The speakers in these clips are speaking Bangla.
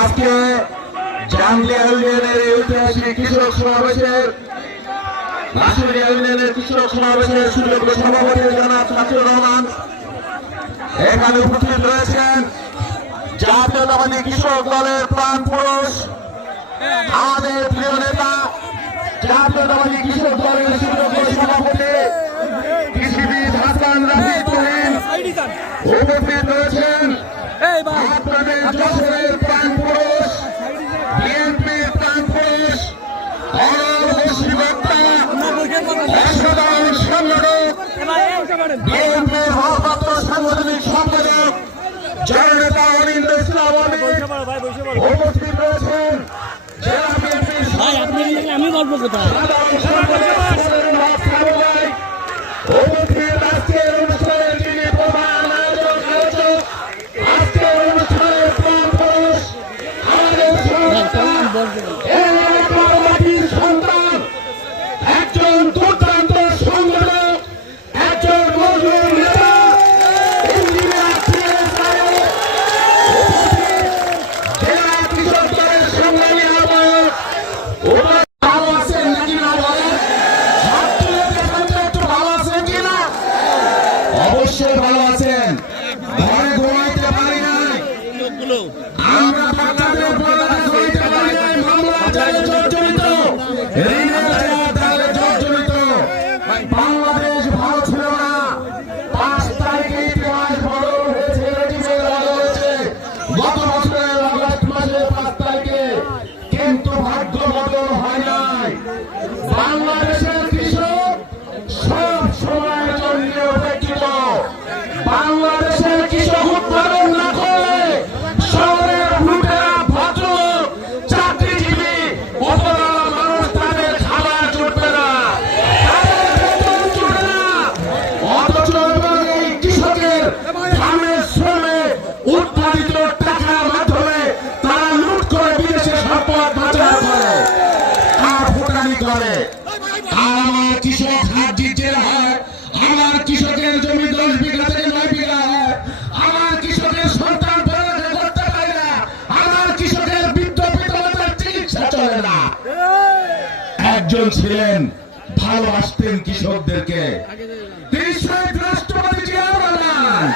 আজকে জামলিয়া ইউনিয়নের ঐতিহাসিক কৃষক সমাবেশের রাসুলিয়া ইউনিয়নের কৃষক সমাবেশের সুযোগ্য সভাপতি জনাব শামসুর রহমান এখানে উপস্থিত রয়েছেন। জাতীয়তাবাদী কৃষক দলের প্রাণ পুরুষ আমাদের প্রিয় নেতা জাতীয়তাবাদী কৃষক দলের সুযোগ্য সভাপতি কৃষিবিদ হাসান রাফিদ তুহিন উপস্থিত রয়েছেন। আপনাদের যশোরের প্রাণ পুরুষ বিএনপির প্রাণ পুরুষ অসাধারণ সংগঠক বিএনপির ভারপ্রাপ্ত সাংগঠনিক সম্পাদক জননেতা অনিন্দ ইসলাম উপস্থিত রয়েছেন। জেলা বিএনপির আমি গল্প কোথায় উপস্থিত আজকের অনুষ্ঠানের যিনি প্রধান আয়োজক আজকের অনুষ্ঠানের প্রাণ পুরুষ আমাদের সন্তান একজন দুর্দান্ত সংগঠক একজন মজুর নেতা জেলা কৃষক দলের সংগ্রামী আহ্বায়ক ভালো আছেন নাকি না বলেন? একটু ভালো আছেন কিনা? অবশ্যই ভালো আছেন। ঘরে ঘুমাইতে পারি নাই, আমরা বাচ্চাদের ঘুমাইতে পারি নাই, মামলা জালে জর্জরিত, ঋণের জালে জর্জরিত। বাংলাদেশ ভালো ছিল না। 5 তারিখে ইতিহাস বদল হয়েছে, রেজিমের বদল হয়েছে গত বছরের আগস্ট মাসের 5 তারিখে, কিন্তু ভাগ্য বদল হয় নাই। বাংলাদেশের কৃষক সব সময়ের জন্য উপেক্ষিত। বাংলাদেশের কৃষক উৎপাদন না করলে শহরের লুটেরা ভদ্রলোক চাকরিজীবী উপরওয়ালা মানুষ তাদের খাবার জুটবে না, তাদের বেতন জুটবে না। অথচ এই কৃষকের ঘামের শ্রমে উৎপাদিত টাকার মাধ্যমে তারা লুট করে বিদেশে সম্পদ পাচার করে আর ফুটানি করে। আর আমার কৃষক হাট জিতের হয়, আমার কৃষকের জমি 10 বিঘা থেকে 9 বিঘা হয়, আমার কৃষকের সন্তান পড়ালেখা করতে পারে না, আমার কৃষকের বৃদ্ধ পিতামাতার চিকিৎসা চলে না। একজন ছিলেন ভালোবাসতেন কৃষকদেরকে, তিনি শহীদ রাষ্ট্রপতি জিয়াউর রহমান।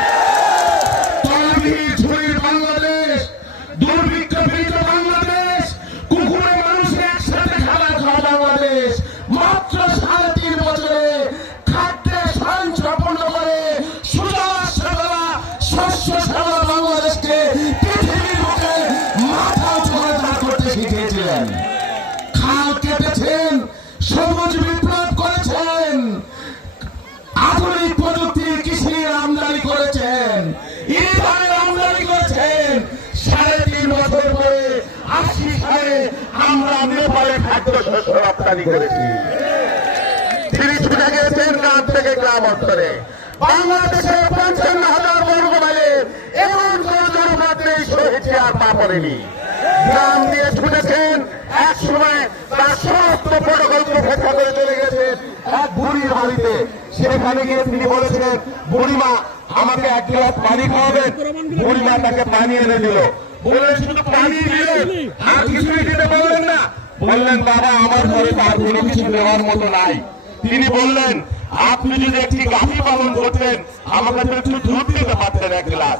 তলাবিহীন ঝুড়ির বাংলাদেশ, দুর্ভিক্ষ পীড়িত বাংলাদেশ, কুকুরে মানুষের একসাথে খাবার খাওয়া বাংলাদেশ, মাত্র 3.5 বছরে খাদ্যে স্বয়ংসম্পূর্ণ করে সুজলা সবলা শস্য শ্যামলা বাংলাদেশকে পৃথিবীর বুকে মাথা উঁচু করে দাঁড় করতে শিখিয়েছিলেন। খাল কেটেছেন, সবুজ বিপ্লব করেছেন, আধুনিক প্রযুক্তির কৃষির আমদানি করেছেন, ইন্ধনের আমদানি করেছেন। 3.5 বছর পরে 80 সালে আমরা নেপালে খাদ্য শস্য রপ্তানি করেছি। তিনি ছুটে গিয়েছেন গ্রাম থেকে গ্রাম অন্তরে। বাংলাদেশের 55,000 বর্গ মাইলের এমন কোন জনপদ নেই শহীদ আর পা পড়েনি। গ্রাম দিয়ে ছুটেছেন, এক সময় তার সমস্ত প্রটোকল উপেক্ষা করে চলে গেছেন এক বুড়ির বাড়িতে। সেখানে গিয়ে তিনি বলেছেন, বুড়িমা আমাকে 1 গ্লাস পানি খাওয়াবেন। বুড়িমা তাকে পানি এনে দিল। বললেন শুধু পানি দিলেন আর কিছুই দিতে বললেন না। বললেন বাবা আমার ঘরে তার কোনো কিছু নেওয়ার মতো নাই। তিনি বললেন আপনি যদি একটি গাভী পালন করতেন আমাকে তো একটু দুধ দিতে পারতেন 1 গ্লাস।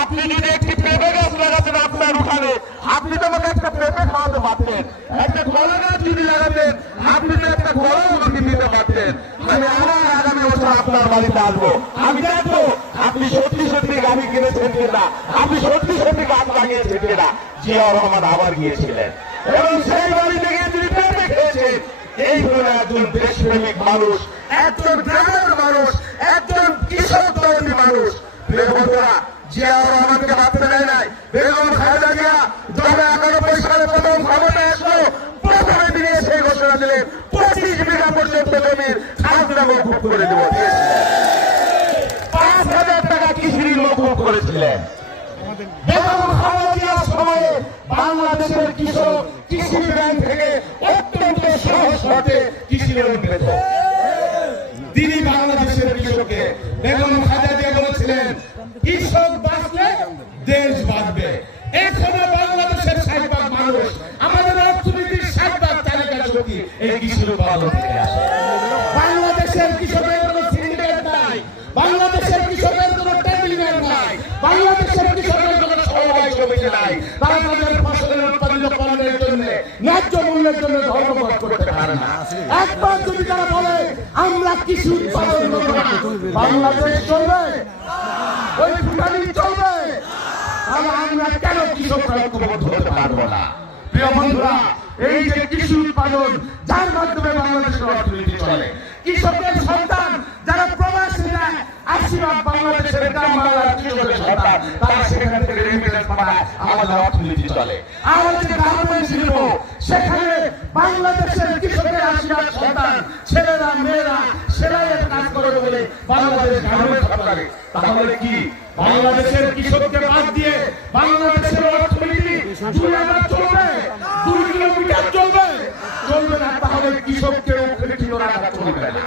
আপনি যদি একটি পেঁপে গাছ লাগাতেন আপনার উঠানে আপনি তো আমাকে একটা পেঁপে খাওয়াতে পারতেন। একটা কলা গাছ যদি লাগাতেন আপনি তো একটা কলাও আমাকে দিতে পারতেন। আমি আবার আগামী বছর আপনার বাড়িতে আসবো, আমি দেখবো আপনি সত্যি সত্যি গাভী কিনেছেন কিনা, আপনি সত্যি সত্যি গাছ লাগিয়েছেন কিনা। জিয়াউর রহমান আবার গিয়েছিলেন এবং সেই বাড়িতে গিয়ে তিনি পেঁপে খেয়েছেন। এই হলো একজন দেশপ্রেমিক মানুষ, একজন গ্রামের মানুষ, একজন কৃষক দরদী মানুষ। জিয়াউর রহমানকে ভাবতে দেয় নাই। বেগম খালেদা জিয়া যবে 91 সালে প্রথম ক্ষমতায় আসলো প্রথমে তিনি সেই ঘোষণা দিলেন 25 বিঘা পর্যন্ত জমির খাজনা মওকুফ করে দেব। 5,000 টাকা কৃষি ঋণ মওকুফ করেছিলেন। বেগম খালেদা জিয়ার সময়ে বাংলাদেশের কৃষক কৃষি ব্যাংক থেকে অত্যন্ত সহজ শর্তে কৃষি ঋণ পেত। তিনি বাংলাদেশের কৃষককে বেগম খালেদা জিয়া বলেছিলেন কৃষক বাঁচলে দেশ বাঁচবে। এখনো বাংলাদেশের 60% মানুষ, আমাদের অর্থনীতির 60% তালিকা শক্তি এই কৃষি উৎপাদন থেকে আসে। বাংলাদেশের কৃষকের কোনো সিন্ডিকেট নাই, বাংলাদেশের কৃষকের কোনো ট্রেডিংয়ের নাই, বাংলাদেশের কৃষকের কোনো সমবায় সমিতি নাই। তারা তাদের ফসলের উৎপাদিত পণ্যের জন্য ন্যায্য মূল্যের জন্য ধর্মঘট করতে পারে না। একবার যদি তারা বলে আমরা কৃষি উৎপাদন করব না, বাংলাদেশ চলবে, ওই ভুটানি চলবে, তাহলে আমরা কেন কৃষকরা ঐক্যবদ্ধ হতে পারবো না? প্রিয় বন্ধুরা, এই যে কৃষি উৎপাদন যার মাধ্যমে বাংলাদেশের অর্থনীতি চলে, কৃষকের সন্তান যারা প্রবাসী যায়, 80% বাংলাদেশের গ্রাম বাংলার কৃষকের সন্তান, তারা সেখান থেকে রেমিটেন্স পাঠায়, আমাদের অর্থনীতি চলে। আমাদের গার্মেন্টস শিল্প, সেখানে বাংলাদেশের কৃষকের 80% সন্তান, ছেলেরা মেয়েরা সেলাইয়ের কাজ করে বলে বাংলাদেশ গার্মেন্টস করে। তাহলে কি বাংলাদেশের কৃষককে বাদ দিয়ে বাংলাদেশের অর্থনীতি 2 হাজার চলবে, 2 কিলোমিটার চলবে? চলবে না। তাহলে কৃষককে উপেক্ষিত রাখা চলবে না।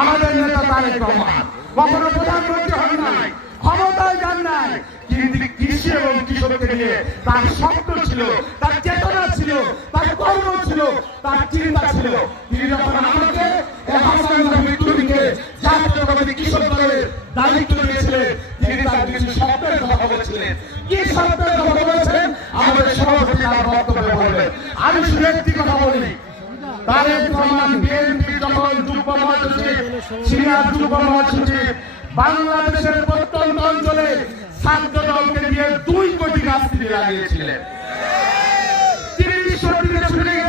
আমাদের নেতা তারেক রহমান কখনো প্রধানমন্ত্রী হন নাই, ক্ষমতায় যান নাই, কিন্তু কৃষি এবং কৃষককে নিয়ে তার স্বপ্ন ছিল, তার চেতনা ছিল, তার কর্ম ছিল, তার চিন্তা ছিল। তিনি যখন আমাকে হাসান মৃত্যুকে জাতীয়তাবাদী কৃষক দলের দায়িত্ব দিয়েছিলেন, তিনি তার কিছু স্বপ্নের কথা বলেছিলেন। কি স্বপ্নের কথা বলেছেন আমাদের সভাপতি তার বক্তব্যে বলবেন। আমি শুধু একটি কথা বলি, তারেক রহমান বিএনপি যখন যুগ্ম মহাসচিব, সিনিয়র যুগ্ম মহাসচিব, বাংলাদেশের প্রত্যন্ত অঞ্চলে ছাত্র দলকে দিয়ে 2 কোটি গাছ লাগিয়েছিলেন।